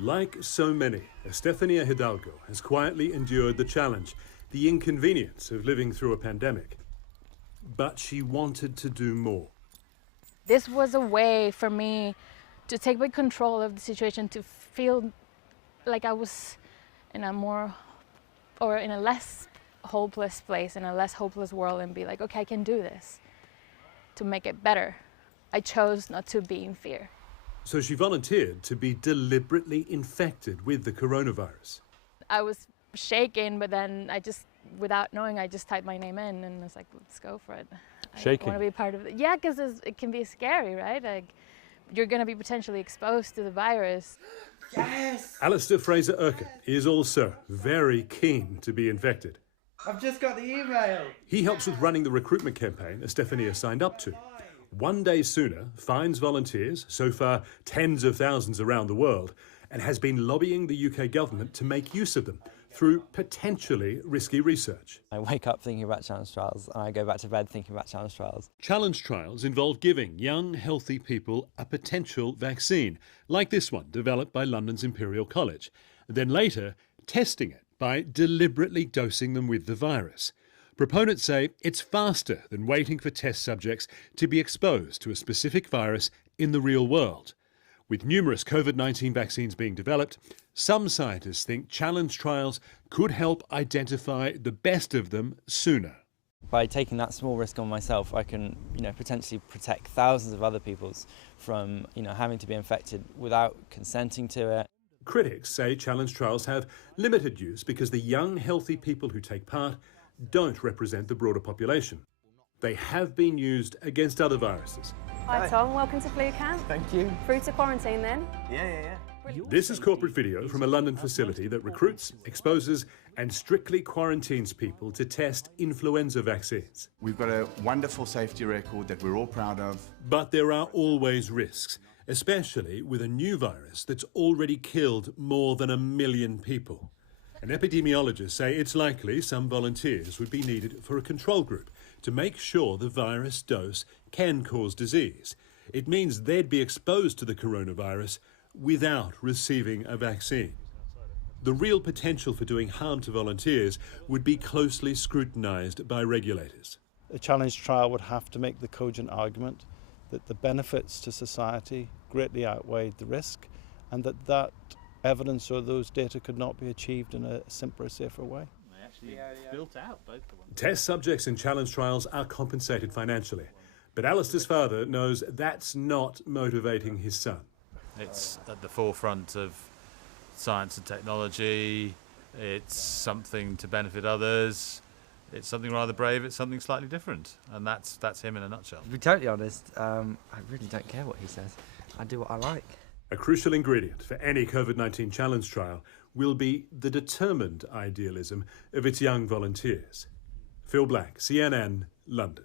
Like so many, Estefania Hidalgo has quietly endured the challenge, the inconvenience of living through a pandemic. But she wanted to do more. This was a way for me to take back control of the situation, to feel like I was in a less hopeless place, in a less hopeless world, and be like, okay, I can do this to make it better. I chose not to be in fear. So she volunteered to be deliberately infected with the coronavirus. I was shaking, but then without knowing, I just typed my name in and was like, let's go for it. Shaking? I want to be part of it. Yeah, because it can be scary, right? Like, you're going to be potentially exposed to the virus. Yes! Alistair Fraser-Urquhart is also very keen to be infected. I've just got the email. He helps with running the recruitment campaign Estefania signed up to. One day sooner finds volunteers, so far tens of thousands around the world, and has been lobbying the UK government to make use of them through potentially risky research. I wake up thinking about challenge trials and I go back to bed thinking about challenge trials. Challenge trials involve giving young, healthy people a potential vaccine, like this one developed by London's Imperial College, and then later testing it by deliberately dosing them with the virus. Proponents say it's faster than waiting for test subjects to be exposed to a specific virus in the real world. With numerous COVID-19 vaccines being developed, some scientists think challenge trials could help identify the best of them sooner. By taking that small risk on myself, I can, potentially protect thousands of other people's from, having to be infected without consenting to it. Critics say challenge trials have limited use because the young, healthy people who take part don't represent the broader population. They have been used against other viruses. Hi Tom, welcome to Flu Camp. Thank you. Through to quarantine then? Yeah. This is corporate video from a London facility that recruits, exposes and strictly quarantines people to test influenza vaccines. We've got a wonderful safety record that we're all proud of. But there are always risks, especially with a new virus that's already killed more than 1 million people. And epidemiologists say it's likely some volunteers would be needed for a control group to make sure the virus dose can cause disease. It means they'd be exposed to the coronavirus without receiving a vaccine. The real potential for doing harm to volunteers would be closely scrutinised by regulators. A challenge trial would have to make the cogent argument that the benefits to society greatly outweighed the risk, and that evidence or those data could not be achieved in a simpler, safer way. Built out both of them. Test subjects in challenge trials are compensated financially, but Alistair's father knows that's not motivating his son. It's at the forefront of science and technology. It's something to benefit others. It's something rather brave. It's something slightly different, and that's him in a nutshell. To be totally honest, I really don't care what he says. I do what I like. A crucial ingredient for any COVID-19 challenge trial will be the determined idealism of its young volunteers. Phil Black, CNN, London.